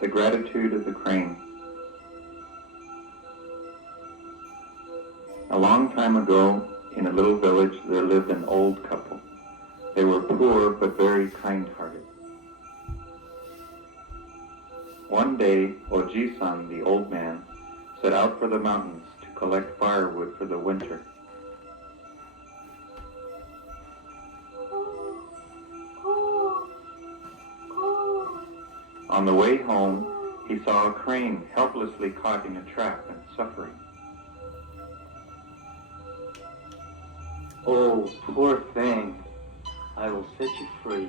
The Gratitude of the Crane. A long time ago, in a little village, there lived an old couple. They were poor but very kind-hearted. One day, Oji-san, the old man, set out for the mountains to collect firewood for the winter. On the way home, he saw a crane helplessly caught in a trap and suffering. Oh, poor thing. I will set you free.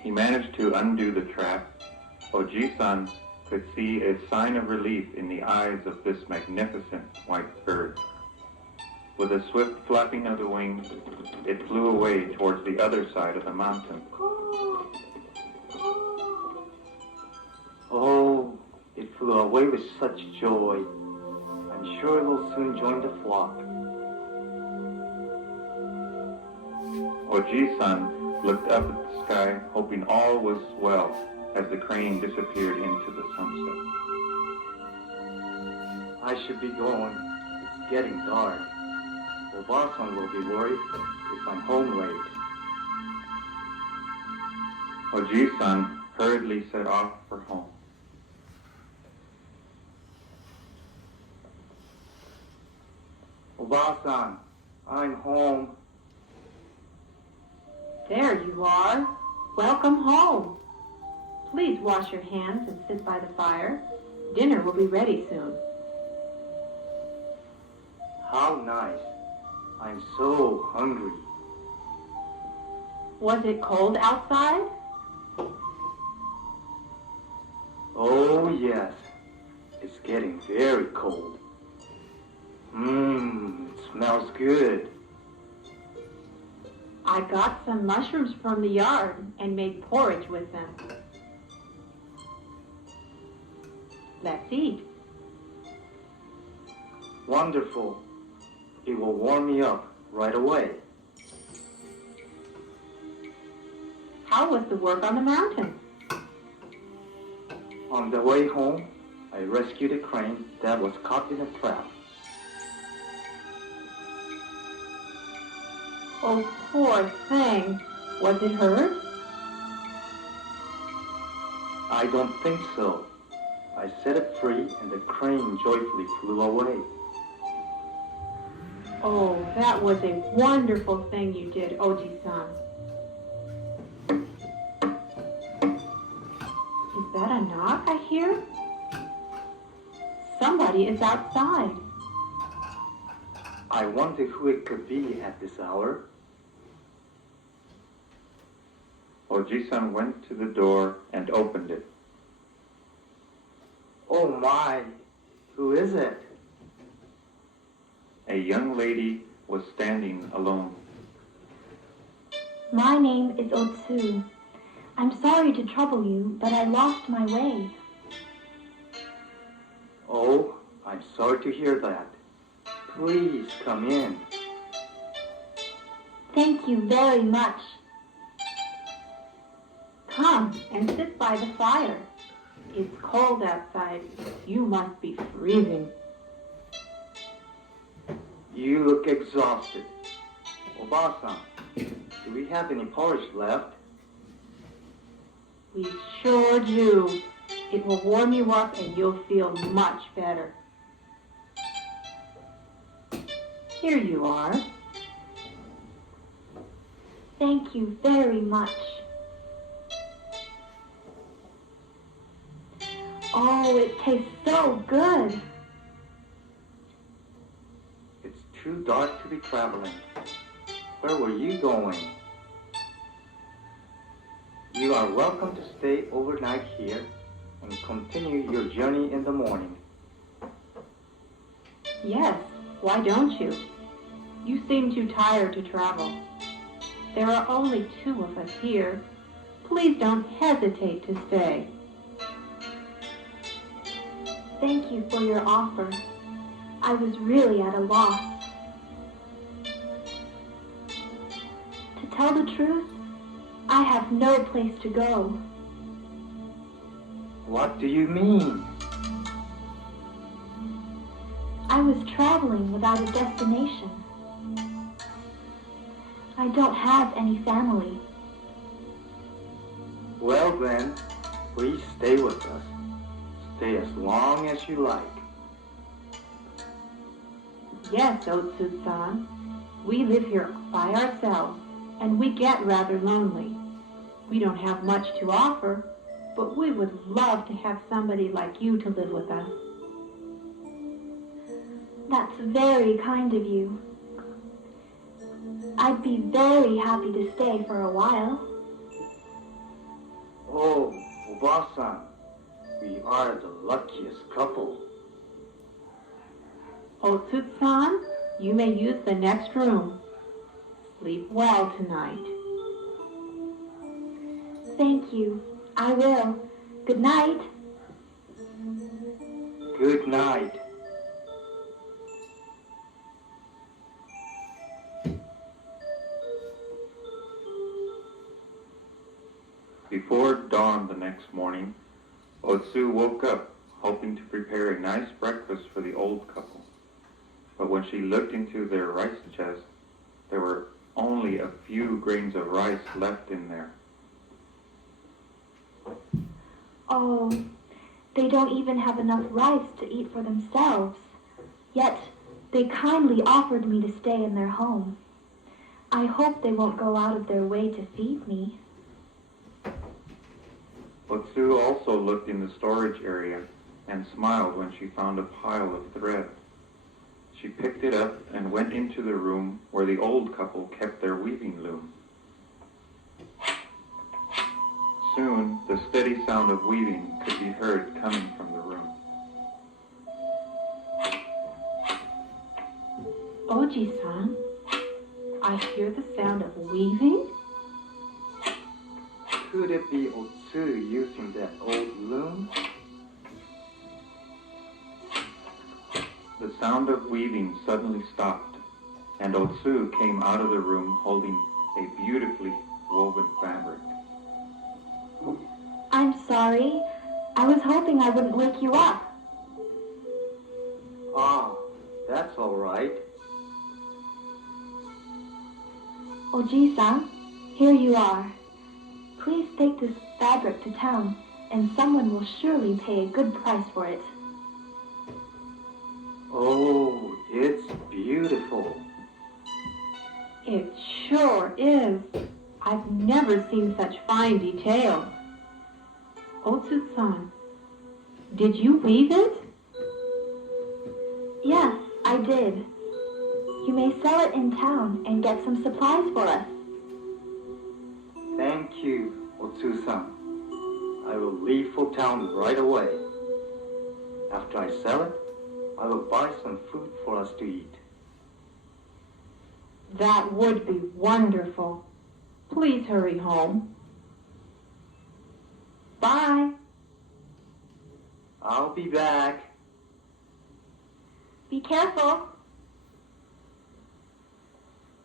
He managed to undo the trap. Oji-san could see a sign of relief in the eyes of this magnificent white bird. With a swift flapping of the wings, it flew away towards the other side of the mountain. Oh, it flew away with such joy. I'm sure it will soon join the flock. Oji-san looked up at the sky, hoping all was well, as the crane disappeared into the sunset. I should be going. It's getting dark. Oba-san will be worried if I'm home late. Oji-san hurriedly set off for home. Oba-san, I'm home. There you are. Welcome home. Please wash your hands and sit by the fire. Dinner will be ready soon. How nice. I'm so hungry. Was it cold outside? Oh, yes. It's getting very cold. It smells good. I got some mushrooms from the yard and made porridge with them. Let's eat. Wonderful. It will warm me up right away. How was the work on the mountain? On the way home, I rescued a crane that was caught in a trap. Oh, poor thing. Was it hurt? I don't think so. I set it free and the crane joyfully flew away. Oh, that was a wonderful thing you did, Oji-san. Is that a knock I hear? Somebody is outside. I wonder who it could be at this hour. Oji-san went to the door and opened it. Oh my, who is it? A young lady was standing alone. My name is Otsu. I'm sorry to trouble you, but I lost my way. Oh, I'm sorry to hear that. Please come in. Thank you very much. Come and sit by the fire. It's cold outside. You must be freezing. You look exhausted. Oba-san, do we have any porridge left? We sure do. It will warm you up and you'll feel much better. Here you are. Thank you very much. Oh, it tastes so good. It's too dark to be traveling. Where were you going? You are welcome to stay overnight here and continue your journey in the morning. Yes, why don't you? You seem too tired to travel. There are only 2 of us here. Please don't hesitate to stay. Thank you for your offer. I was really at a loss. To tell the truth, I have no place to go. What do you mean? I was traveling without a destination. I don't have any family. Well then, please stay with us. Stay as long as you like. Yes, Otsu-san. We live here by ourselves, and we get rather lonely. We don't have much to offer, but we would love to have somebody like you to live with us. That's very kind of you. I'd be very happy to stay for a while. Oh, Oba-san, we are the luckiest couple. Otsu-san, you may use the next room. Sleep well tonight. Thank you. I will. Good night. Good night. Before dawn the next morning, Otsu woke up hoping to prepare a nice breakfast for the old couple. But when she looked into their rice chest, there were only a few grains of rice left in there. Oh, they don't even have enough rice to eat for themselves. Yet, they kindly offered me to stay in their home. I hope they won't go out of their way to feed me. Otsu also looked in the storage area and smiled when she found a pile of thread. She picked it up and went into the room where the old couple kept their weaving loom. Soon, the steady sound of weaving could be heard coming from the room. Oji-san, I hear the sound of weaving. Could it be Otsu using that old loom? The sound of weaving suddenly stopped, and Otsu came out of the room holding a beautifully woven fabric. I'm sorry. I was hoping I wouldn't wake you up. Ah, that's all right. Oji-san, here you are. Please take this fabric to town, and someone will surely pay a good price for it. Oh, it's beautiful. It sure is. I've never seen such fine details. Otsu-san, did you weave it? Yes, I did. You may sell it in town and get some supplies for us. Thank you, Otsu-san. I will leave for town right away. After I sell it, I will buy some food for us to eat. That would be wonderful. Please hurry home. Bye. I'll be back. Be careful.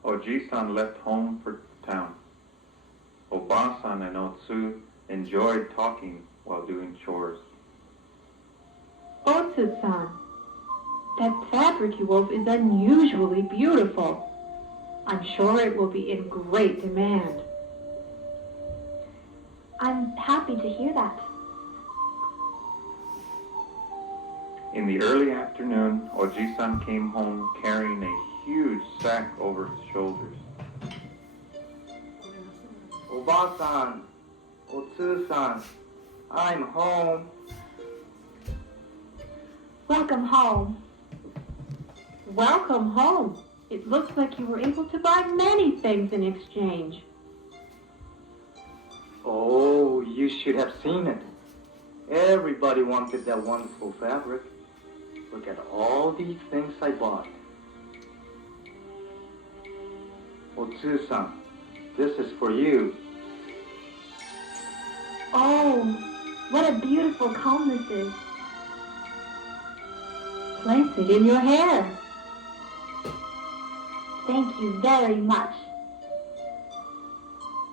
Oji-san left home for town. Oba-san and Otsu enjoyed talking while doing chores. Otsu-san, that fabric you wove is unusually beautiful. I'm sure it will be in great demand. I'm happy to hear that. In the early afternoon, Oji-san came home carrying a huge sack over his shoulders. Oba-san, Otsu-san, I'm home. Welcome home. Welcome home. It looks like you were able to buy many things in exchange. Oh, you should have seen it. Everybody wanted that wonderful fabric. Look at all these things I bought. Otsu-san, this is for you. Oh, what a beautiful comb this is. Place it in your hair. Thank you very much.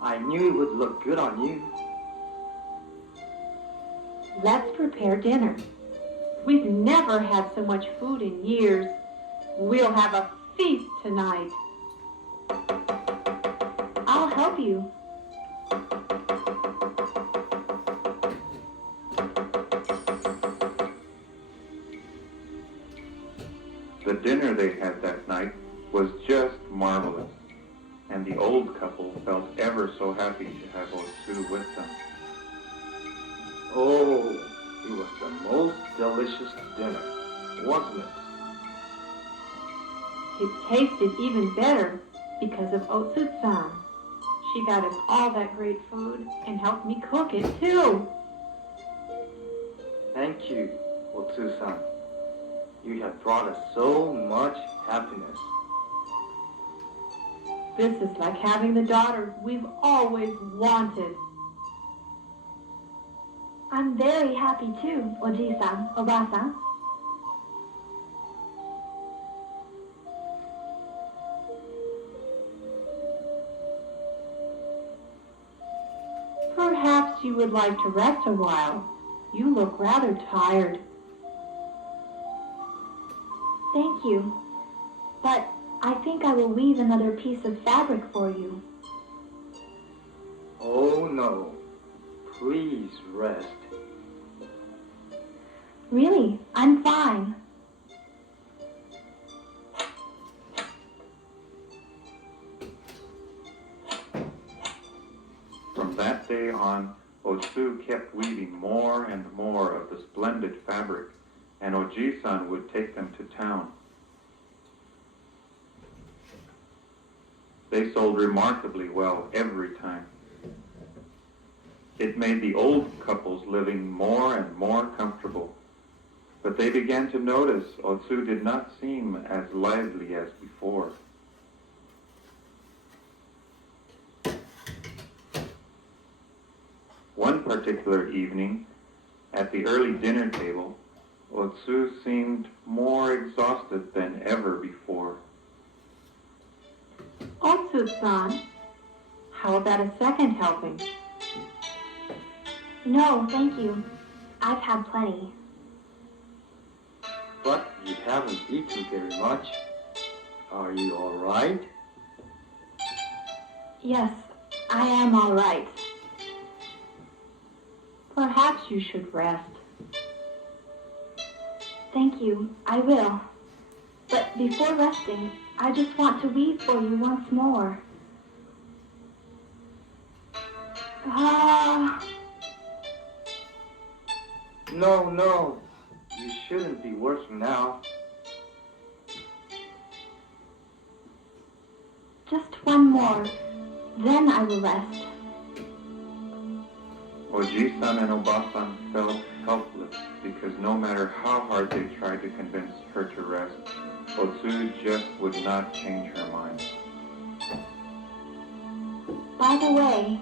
I I knew it would look good on you. Let's prepare dinner. We've never had so much food in years. We'll have a feast tonight. I'll help you. The dinner they had that night was just marvelous, and the old couple felt ever so happy to have Otsu with them. Oh, it was the most delicious dinner, wasn't it? It tasted even better because of Otsu-san. She got us all that great food and helped me cook it too. Thank you, Otsu-san. You have brought us so much happiness. This is like having the daughter we've always wanted. I'm very happy too, Oji-san, Oba-san. Perhaps you would like to rest a while. You look rather tired. Thank you. But I think I will weave another piece of fabric for you. Oh no, please rest. Really, I'm fine. From that day on, Otsu kept weaving more and more of the splendid fabric, and Oji-san would take them to town. They sold remarkably well every time. It made the old couples living more and more comfortable, but they began to notice Otsu did not seem as lively as before. One particular evening, at the early dinner table, Otsu seemed more exhausted than ever before. Otsu-san, how about a second helping? No, thank you. I've had plenty. But you haven't eaten very much. Are you all right? Yes, I am all right. Perhaps you should rest. Thank you, I will. But before resting, I just want to weave for you once more. No, you shouldn't be working now. Just one more, then I will rest. Oji-san and Oba-san felt helpless because no matter how hard they tried to convince her to rest, Otsu just would not change her mind. By the way,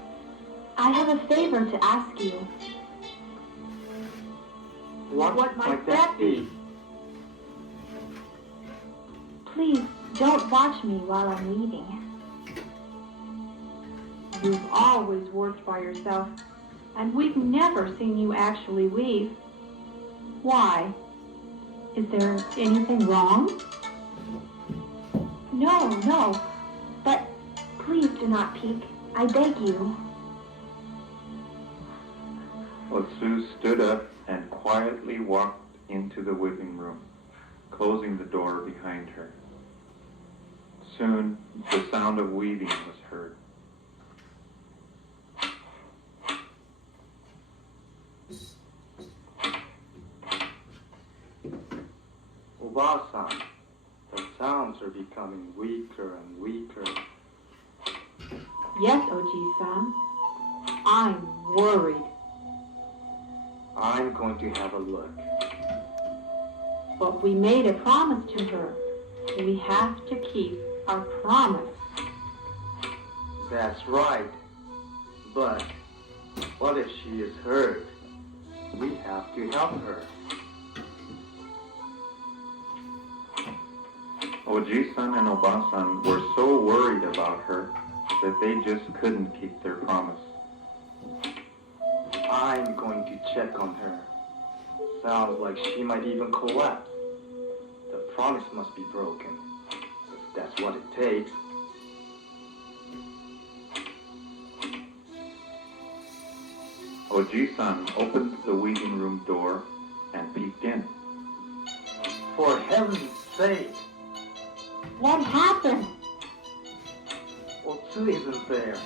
I have a favor to ask you. What might that be? Please don't watch me while I'm weaving. You've always worked by yourself, and we've never seen you actually weave. Why? Is there anything wrong? No, but please do not peek. I beg you. Otsu stood up and quietly walked into the weaving room, closing the door behind her. Soon, the sound of weaving was heard. Oba-san, the sounds are becoming weaker and weaker. Yes, Oji-san. I'm worried. I'm going to have a look. But we made a promise to her. We have to keep our promise. That's right. But what if she is hurt? We have to help her. Oji-san and Oba-san were so worried about her that they just couldn't keep their promise. I'm going to check on her. Sounds like she might even collapse. The promise must be broken, if that's what it takes. Oji-san opened the weaving room door and peeked in. For heaven's sake, What happened? Otsu isn't there.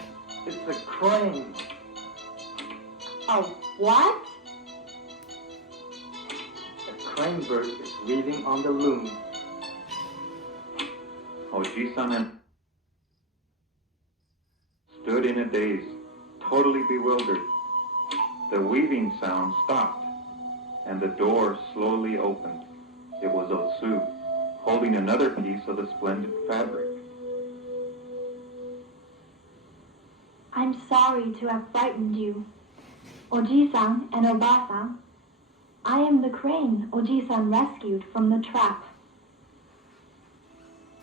It's a crane. A what? The crane bird is weaving on the loom. Oji-san and stood in a daze, totally bewildered. The weaving sound stopped, and the door slowly opened. It was Otsu, holding another piece of the splendid fabric. I'm sorry to have frightened you. Oji-san and Oba-san, I am the crane Oji-san rescued from the trap.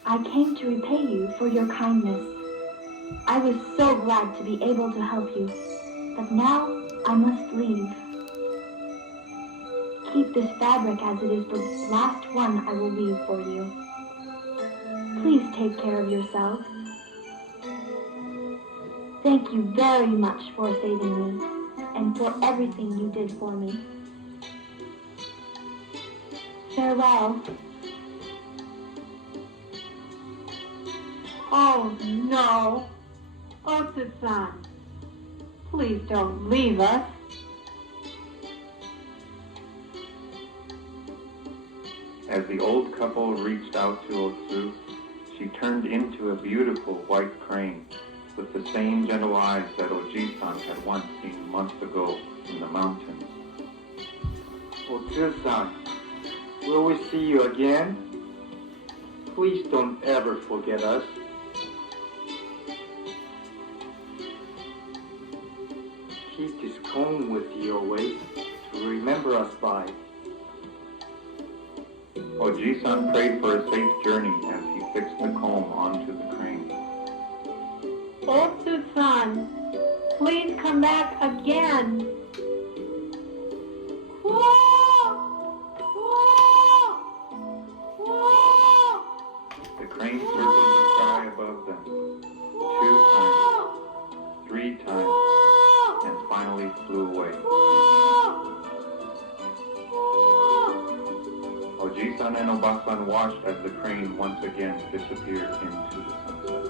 I came to repay you for your kindness. I was so glad to be able to help you, but now I must leave. Keep this fabric as it is the last one I will weave for you. Please take care of yourselves. Thank you very much for saving me and for everything you did for me. Farewell. Oh no! Otsu-san, please don't leave us. As the old couple reached out to Otsu, she turned into a beautiful white crane with the same gentle eyes that Oji-san had once seen months ago in the mountains. Otsu-san, will we see you again? Please don't ever forget us. Keep this comb with you always to remember us by. Oji-san prayed for a safe journey as he fixed the comb onto the crane. Otsu-san, please come back again. Whoa! Whoa! Whoa! The crane circled the sky above them 2 times, 3 times, and finally flew away. Oji-san and Oba-san watched as the crane once again disappeared into the sunset.